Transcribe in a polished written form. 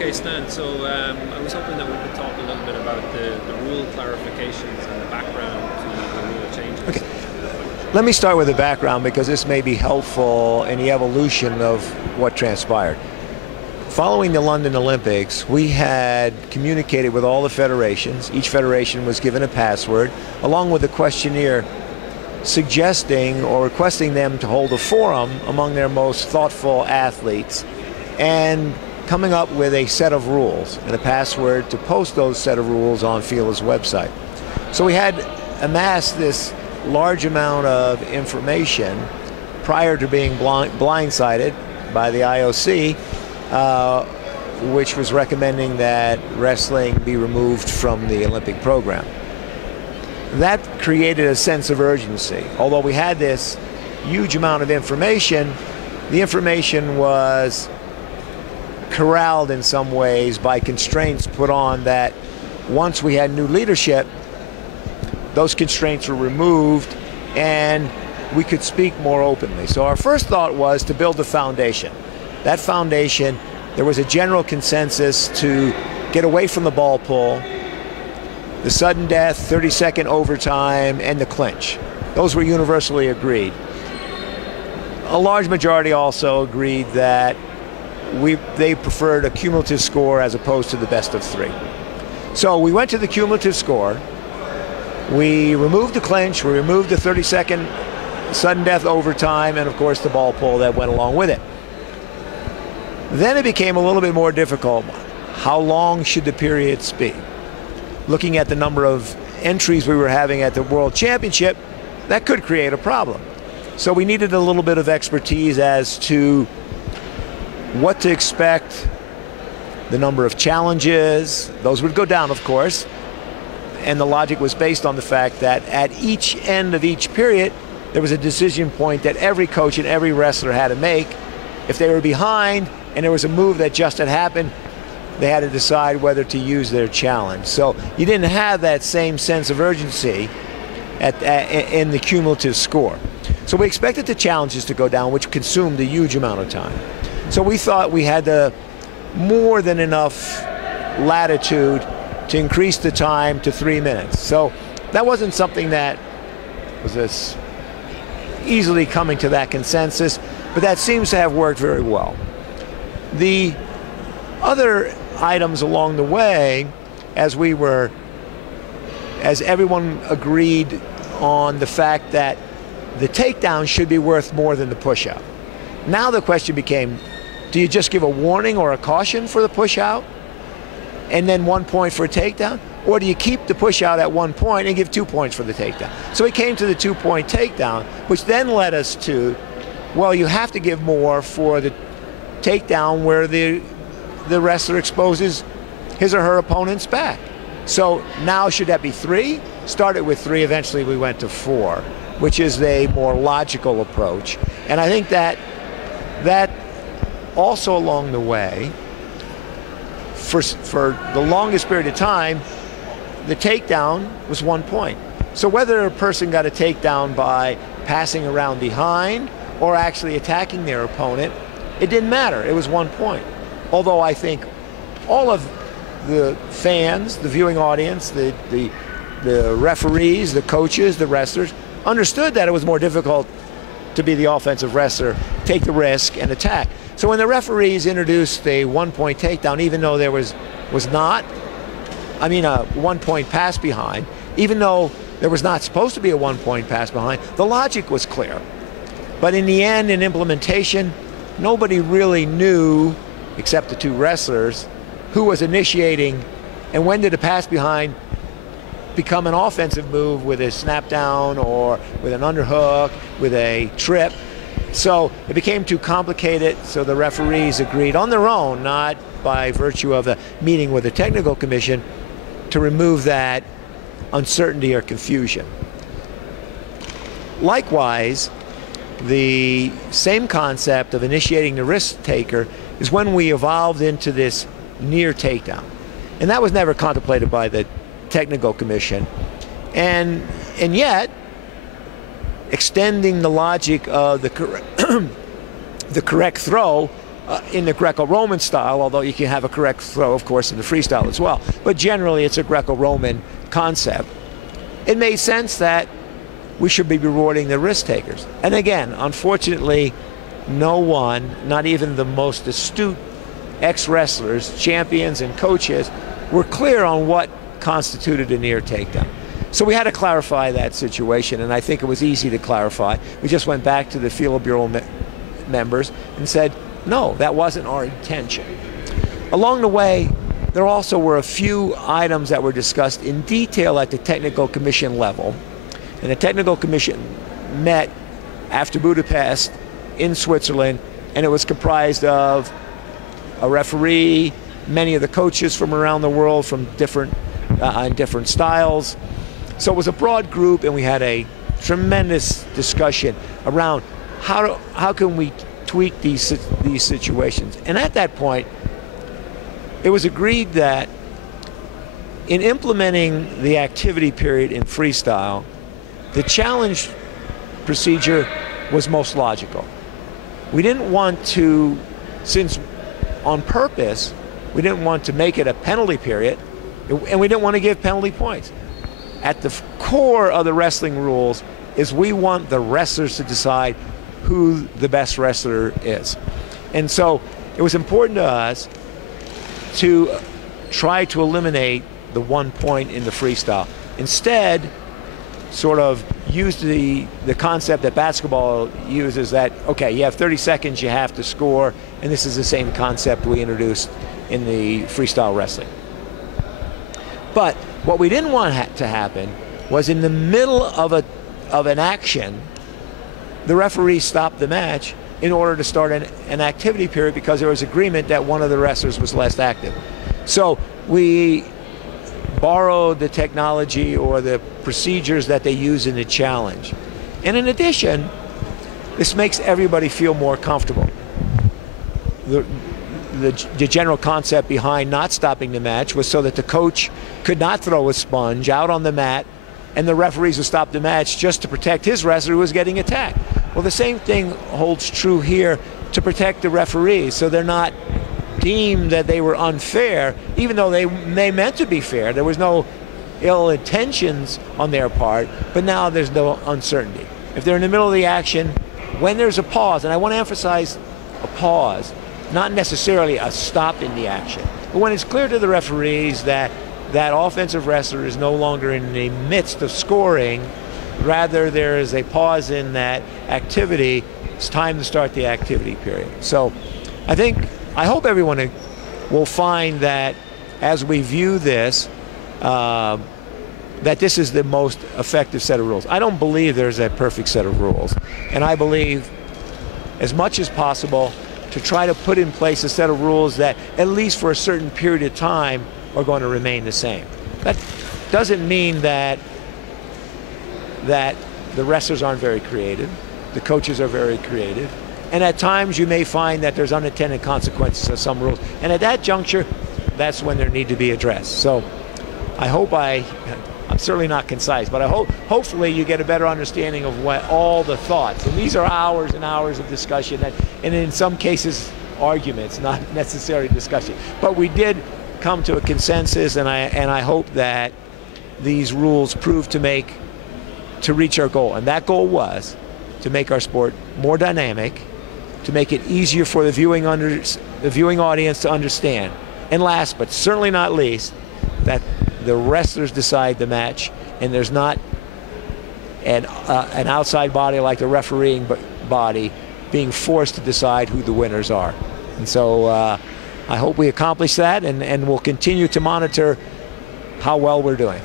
Okay, Stan, so I was hoping that we could talk a little bit about the rule clarifications and the background to the rule changes. Okay. Let me start with the background because this may be helpful in the evolution of what transpired. Following the London Olympics, we had communicated with all the federations. Each federation was given a password, along with a questionnaire suggesting or requesting them to hold a forum among their most thoughtful athletes and coming up with a set of rules and a password to post those set of rules on FILA's website. So we had amassed this large amount of information prior to being blindsided by the IOC, which was recommending that wrestling be removed from the Olympic program. That created a sense of urgency. Although we had this huge amount of information, the information was corralled in some ways by constraints put on that once we had new leadership, those constraints were removed and we could speak more openly. So our first thought was to build a foundation. That foundation, there was a general consensus to get away from the ball pull, the sudden death, 30-second overtime, and the clinch. Those were universally agreed. A large majority also agreed that they preferred a cumulative score as opposed to the best of three. So we went to the cumulative score. We removed the clinch, we removed the 30-second sudden death overtime, and of course the ball pull that went along with it. Then it became a little bit more difficult. How long should the periods be? Looking at the number of entries we were having at the World Championship, that could create a problem. So we needed a little bit of expertise as to what to expect, the number of challenges. Those would go down, of course. And the logic was based on the fact that at each end of each period, there was a decision point that every coach and every wrestler had to make. If they were behind and there was a move that just had happened, they had to decide whether to use their challenge. So you didn't have that same sense of urgency in the cumulative score. So we expected the challenges to go down, which consumed a huge amount of time. So we thought we had more than enough latitude to increase the time to 3 minutes. So that wasn't something that was as easily coming to that consensus, but that seems to have worked very well. The other items along the way, as everyone agreed on the fact that the takedown should be worth more than the push-out. Now the question became, do you just give a warning or a caution for the push-out and then 1 point for a takedown? Or do you keep the push-out at 1 point and give 2 points for the takedown? So we came to the 2-point takedown, which then led us to, well, you have to give more for the takedown where the wrestler exposes his or her opponent's back. So now should that be 3? Started with 3, eventually we went to 4, which is a more logical approach. And I think that also along the way, for the longest period of time, the takedown was 1 point. So whether a person got a takedown by passing around behind or actually attacking their opponent, it didn't matter, it was 1 point. Although I think all of the fans, the viewing audience, the referees, the coaches, the wrestlers, understood that it was more difficult to be the offensive wrestler, take the risk and attack. So when the referees introduced a 1 point takedown, even though there was not, a 1 point pass behind, even though there was not supposed to be a 1 point pass behind, the logic was clear. But in the end, in implementation, nobody really knew, except the two wrestlers, who was initiating and when did a pass behind become an offensive move with a snap down or with an underhook, with a trip. So it became too complicated, so the referees agreed on their own, not by virtue of a meeting with the technical commission, to remove that uncertainty or confusion. Likewise, the same concept of initiating the risk taker is when we evolved into this near takedown. And that was never contemplated by the technical commission. And yet, extending the logic of the correct throw in the Greco-Roman style, although you can have a correct throw, of course, in the freestyle as well. But generally, it's a Greco-Roman concept. It made sense that we should be rewarding the risk takers. And again, unfortunately, no one, not even the most astute ex-wrestlers, champions, and coaches, were clear on what constituted a near takedown. So we had to clarify that situation, and I think it was easy to clarify. We just went back to the Field Bureau members and said, no, that wasn't our intention. Along the way, there also were a few items that were discussed in detail at the technical commission level. And the technical commission met after Budapest in Switzerland, and it was comprised of a referee, many of the coaches from around the world from different styles. So it was a broad group, and we had a tremendous discussion around how can we tweak these situations. And at that point, it was agreed that in implementing the activity period in freestyle, the challenge procedure was most logical. We didn't want to, since on purpose, we didn't want to make it a penalty period, and we didn't want to give penalty points. At the core of the wrestling rules is we want the wrestlers to decide who the best wrestler is. And so it was important to us to try to eliminate the 1 point in the freestyle. Instead, sort of use the concept that basketball uses, that, okay, you have 30 seconds, you have to score, and this is the same concept we introduced in the freestyle wrestling. But what we didn't want to happen was in the middle of an action, the referee stopped the match in order to start an activity period because there was agreement that one of the wrestlers was less active. So we borrowed the technology or the procedures that they use in the challenge. And in addition, this makes everybody feel more comfortable. The general concept behind not stopping the match was so that the coach could not throw a sponge out on the mat and the referees would stop the match just to protect his wrestler who was getting attacked. Well, the same thing holds true here to protect the referees, so they're not deemed that they were unfair, even though they meant to be fair. There was no ill intentions on their part, but now there's no uncertainty. If they're in the middle of the action, when there's a pause, and I want to emphasize a pause, not necessarily a stop in the action, but when it's clear to the referees that that offensive wrestler is no longer in the midst of scoring, rather there is a pause in that activity, it's time to start the activity period. So I hope everyone will find that as we view this, that this is the most effective set of rules. I don't believe there's a perfect set of rules, and I believe as much as possible to try to put in place a set of rules that, at least for a certain period of time, are going to remain the same. That doesn't mean that the wrestlers aren't very creative, the coaches are very creative, and at times you may find that there's unintended consequences of some rules. And at that juncture, that's when they need to be addressed. So I hope I'm certainly not concise, but hopefully you get a better understanding of what all the thoughts, and these are hours and hours of discussion, and in some cases arguments, not necessarily discussion. But we did come to a consensus, and I hope that these rules prove to reach our goal. And that goal was to make our sport more dynamic, to make it easier for the viewing audience to understand. And last, but certainly not least, that the wrestlers decide the match, and there's not an outside body like the refereeing body being forced to decide who the winners are. And so I hope we accomplish that, and we'll continue to monitor how well we're doing.